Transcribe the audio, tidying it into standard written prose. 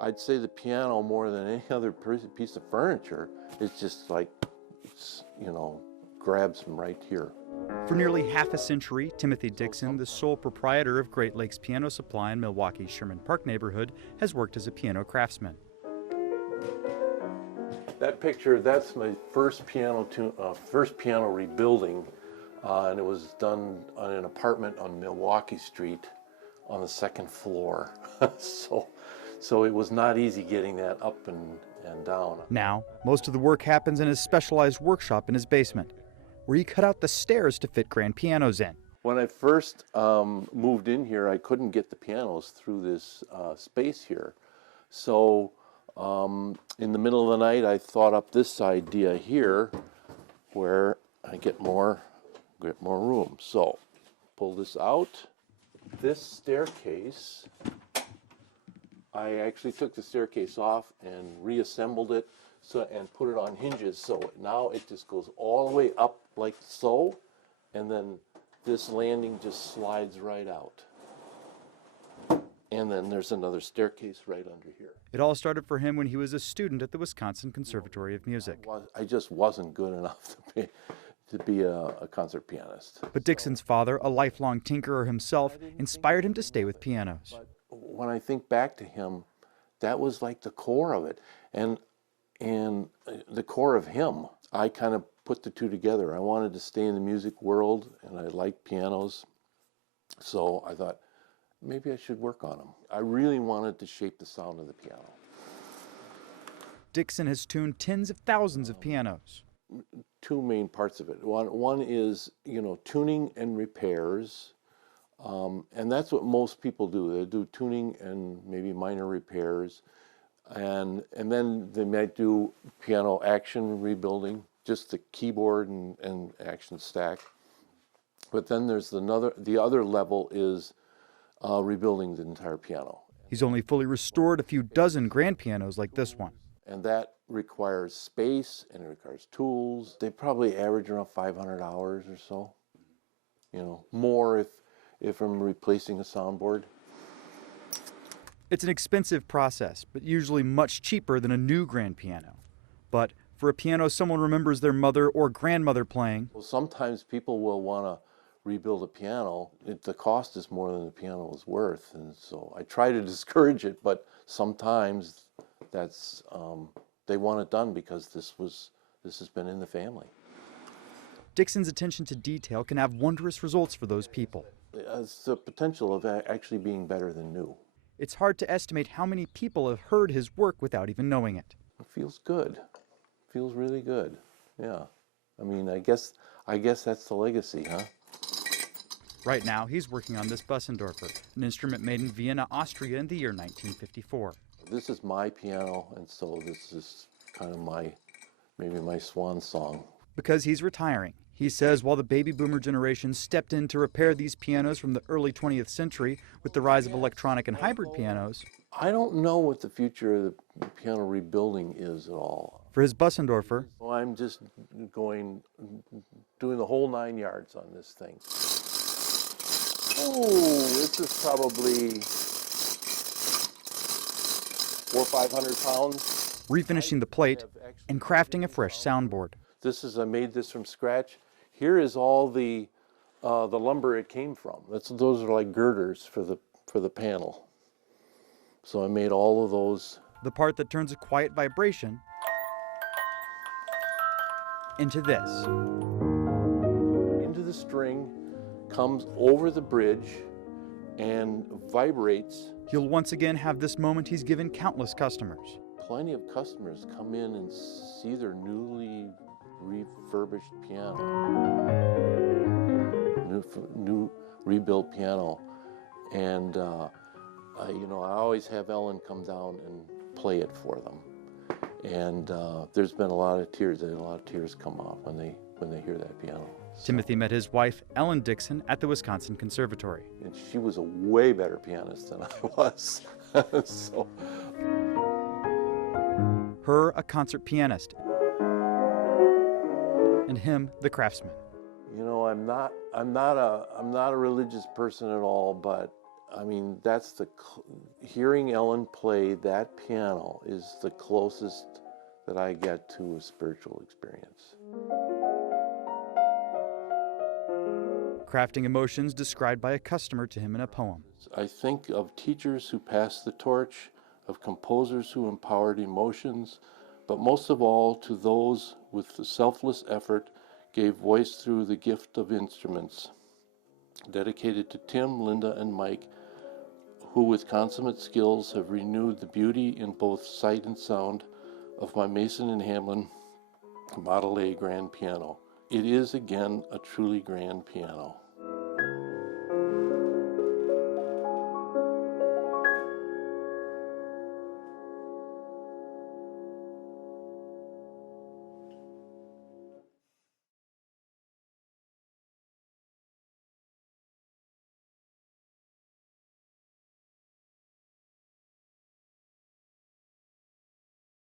I'd say the piano more than any other piece of furniture. It's just like, grabs them right here. For nearly half a century, Timothy Dixon, the sole proprietor of Great Lakes Piano Supply in Milwaukee's Sherman Park neighborhood, has worked as a piano craftsman. That picture, that's my first piano rebuilding, and it was done on an apartment on Milwaukee Street on the second floor. So it was not easy getting that up and down. Now, most of the work happens in his specialized workshop in his basement, where he cut out the stairs to fit grand pianos in. When I first moved in here, I couldn't get the pianos through this space here. So in the middle of the night, I thought up this idea here where I get more room. So pull this out. This staircase, I actually took the staircase off and reassembled it and put it on hinges. So now it just goes all the way up like so, and then this landing just slides right out. And then there's another staircase right under here. It all started for him when he was a student at the Wisconsin Conservatory of Music. I just wasn't good enough to be a concert pianist. But Dixon's father, a lifelong tinkerer himself, inspired him to stay with pianos. When I think back to him, that was like the core of it. And the core of him, I kind of put the two together. I wanted to stay in the music world, and I liked pianos. So I thought, maybe I should work on them. I really wanted to shape the sound of the piano. Dixon has tuned tens of thousands of pianos. Two main parts of it. One is, tuning and repairs. And that's what most people do. They do tuning and maybe minor repairs. And then they might do piano action rebuilding, just the keyboard and action stack. But then there's the other level is rebuilding the entire piano. He's only fully restored a few dozen grand pianos like this one. And that requires space and it requires tools. They probably average around 500 hours or so. More if I'm replacing a soundboard. It's an expensive process, but usually much cheaper than a new grand piano. But for a piano someone remembers their mother or grandmother playing... Well, sometimes people will want to rebuild a piano. The cost is more than the piano is worth, and so I try to discourage it, but sometimes that's they want it done because this has been in the family. Dixon's attention to detail can have wondrous results for those people. It's the potential of actually being better than new. It's hard to estimate how many people have heard his work without even knowing it. It feels good. It feels really good. Yeah. I mean, I guess that's the legacy, huh? Right now, he's working on this Bösendorfer, an instrument made in Vienna, Austria in the year 1954. This is my piano, and so this is kind of maybe my swan song. Because he's retiring. He says while the baby boomer generation stepped in to repair these pianos from the early 20th century with the rise of electronic and hybrid pianos, I don't know what the future of the piano rebuilding is at all. For his Bösendorfer, well, I'm just doing the whole 9 yards on this thing. Oh, this is probably 400 or 500 pounds. Refinishing the plate and crafting a fresh soundboard. I made this from scratch. Here is all the lumber it came from. Those are like girders for the panel. So I made all of those. The part that turns a quiet vibration into this. Into the string, comes over the bridge, and vibrates. He'll once again have this moment he's given countless customers. Plenty of customers come in and see their newly refurbished piano, new rebuilt piano, and I always have Ellen come down and play it for them, and there's been a lot of tears. A lot of tears come off when they hear that piano. Timothy met his wife, Ellen Dixon, at the Wisconsin Conservatory. And she was a way better pianist than I was. So. Her, a concert pianist, and him, the craftsman. I'm not a religious person at all, but I mean, that's hearing Ellen play that piano is the closest that I get to a spiritual experience. Crafting emotions described by a customer to him in a poem. I think of teachers who passed the torch, of composers who empowered emotions, but most of all to those with the selfless effort gave voice through the gift of instruments. Dedicated to Tim, Linda, and Mike, who with consummate skills have renewed the beauty in both sight and sound of my Mason and Hamlin Model A grand piano. It is again a truly grand piano.